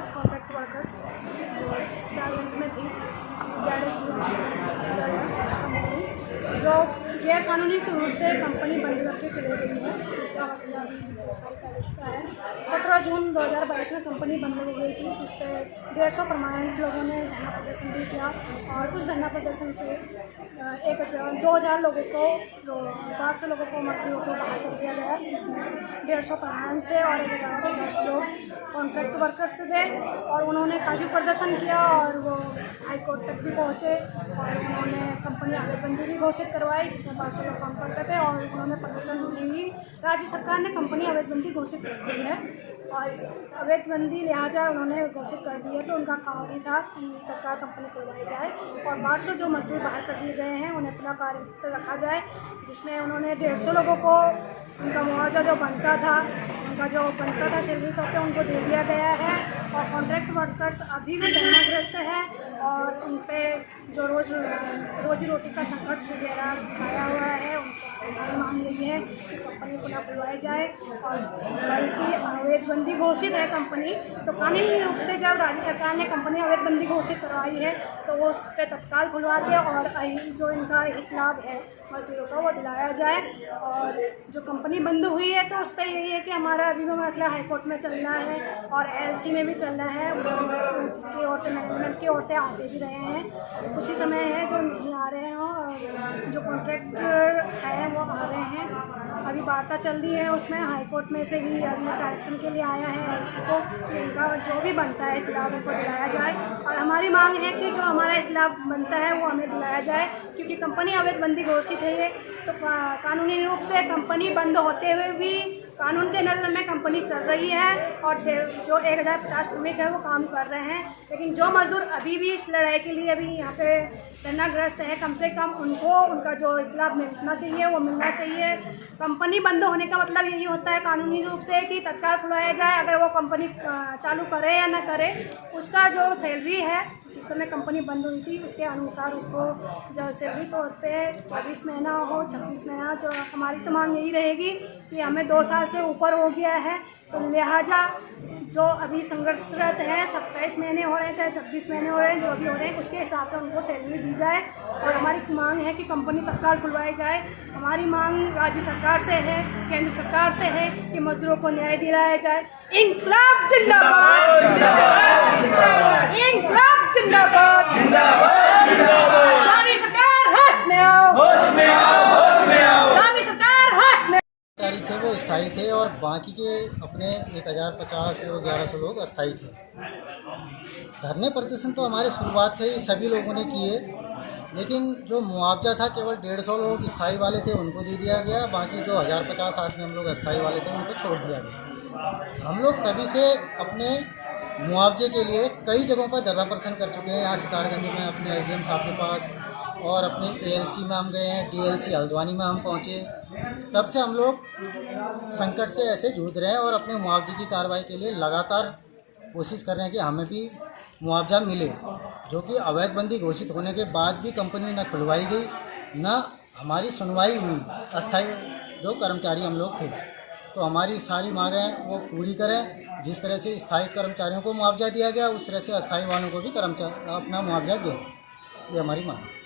18 contract workers जो स्टारगंज में थी जेडएस कंपनी, जो गैर कानूनी तौर से कंपनी बंद करके चली गई है, जिसका मसला अभी 2 साल पहले इसका है। 17 जून 2022 में कंपनी बंद हो गई थी, जिस पर 150 परमानेंट लोगों ने धरना प्रदर्शन भी किया और उस धरना प्रदर्शन से 2,000 लोगों को 1200 लोगों को मजदूरों को बाहर कर दिया गया, जिसमें 150 परमानेंट थे और 1050 लोग कॉन्ट्रैक्ट वर्कर्स थे। और उन्होंने काफ़ी प्रदर्शन किया और वो हाई कोर्ट तक भी पहुँचे और उन्होंने कंपनी अवैधबंदी भी घोषित करवाई, जिसमें 500 लोग काम करते थे और उन्होंने प्रदर्शन हुई। राज्य सरकार ने कंपनी अवैधबंदी घोषित कर दी है और अवैधबंदी लिहाजा उन्होंने घोषित कर दी है, तो उनका काम ही था कि तत्काल कंपनी खुलवाई जाए और 1200 जो मजदूर बाहर कर दिए गए हैं उन्हें अपना कार्य पर रखा जाए, जिसमें उन्होंने 150 लोगों को उनका मुआवजा जो बनता था सैलरी तौर पर उनको दे दिया गया है। और कॉन्ट्रैक्ट वर्कर्स अभी भी धरनाग्रस्त है और उन पर जो रोजी रोटी का संकट वगैरह छाया हुआ है, उनकी मांग यही है कि कंपनी पुनः खुलवाई जाए। और बल्कि अवैधबंदी घोषित है कंपनी, तो कानूनी रूप से जब राज्य सरकार ने कंपनी अवैधबंदी घोषित करवाई है तो वो उस पर तत्काल खुलवा दे और जो इनका हित लाभ है मजदूरों का वो दिलाया जाए। और जो कंपनी बंद हुई है तो उस पर यही है कि हमारा अभी भी मसला हाई कोर्ट में चल रहा है और एलसी में भी चल रहा है, उसकी ओर से मैनेजमेंट की ओर से आते भी रहे हैं, कुछ ही समय है जो नहीं आ रहे हैं और जो कॉन्ट्रैक्टर हैं वो आ रहे हैं। अभी वार्ता चल रही है, उसमें हाई कोर्ट में से भी अभी डायरेक्शन के लिए आया है एलसी को कि उनका जो भी बनता है इख्तिलाफ उनको दिलाया जाए। और हमारी मांग है कि जो हमारा इख्तिलाफ बनता है वो हमें दिलाया जाए, क्योंकि कंपनी अवैधबंदी घोषित है ये तो कानूनी रूप से कंपनी बंद होते हुए भी कानून के नज़र में कंपनी चल रही है और जो 1050 श्रमिक है वो काम कर रहे हैं। लेकिन जो मजदूर अभी भी इस लड़ाई के लिए अभी यहाँ पे धरनाग्रस्त है, कम से कम उनको उनका जो इख्तिलाफ मिलना चाहिए वो मिलना चाहिए। कंपनी बंद होने का मतलब यही होता है कानूनी रूप से कि तत्काल खुलवाया जाए। अगर वो कंपनी चालू करे या ना करे, उसका जो सैलरी है जिस समय कंपनी बंद हुई थी उसके अनुसार उसको जो सैलरी तौर पे 24 महीना हो 26 महीना, जो हमारी तो मांग यही रहेगी कि हमें 2 साल से ऊपर हो गया है, तो लिहाजा जो अभी संघर्षरत है 27 महीने हो रहे हैं चाहे 26 महीने हो रहे हैं, जो भी हो रहे हैं उसके हिसाब से उनको सैलरी दी जाए। और हमारी मांग है कि कंपनी तत्काल खुलवाई जाए। हमारी मांग राज्य सरकार से है, केंद्र सरकार से है कि मजदूरों को न्याय दिलाया जाए। इंकलाब जिंदाबाद, इंकलाब जिंदाबाद, राज्य सरकार होश में आओ, राज्य सरकार होश में। थे वो स्थायी थे और बाकी के अपने 1050 और 1100 लोग अस्थायी थे। धरने प्रदर्शन तो हमारे शुरुआत से ही सभी लोगों ने किए, लेकिन जो मुआवजा था केवल 150 लोग स्थायी वाले थे उनको दे दिया गया, बाकी जो 1050 आदमी हम लोग अस्थायी वाले थे उनको छोड़ दिया गया। हम लोग तभी से अपने मुआवजे के लिए कई जगहों पर धरना प्रदर्शन कर चुके हैं। यहाँ सितारगंज में अपने एसडीएम साहब के पास और अपने एएलसी में हम गए हैं, डीएलसी हल्द्वानी में हम पहुँचे। तब से हम लोग संकट से ऐसे जूझ रहे हैं और अपने मुआवजे की कार्रवाई के लिए लगातार कोशिश कर रहे हैं कि हमें भी मुआवजा मिले, जो कि अवैधबंदी घोषित होने के बाद भी कंपनी न खुलवाई गई, न हमारी सुनवाई हुई। अस्थायी जो कर्मचारी हम लोग थे, तो हमारी सारी मांगें वो पूरी करें। जिस तरह से स्थायी कर्मचारियों को मुआवजा दिया गया उस तरह से अस्थायी वालों को भी अपना मुआवजा दें, ये हमारी मांग है।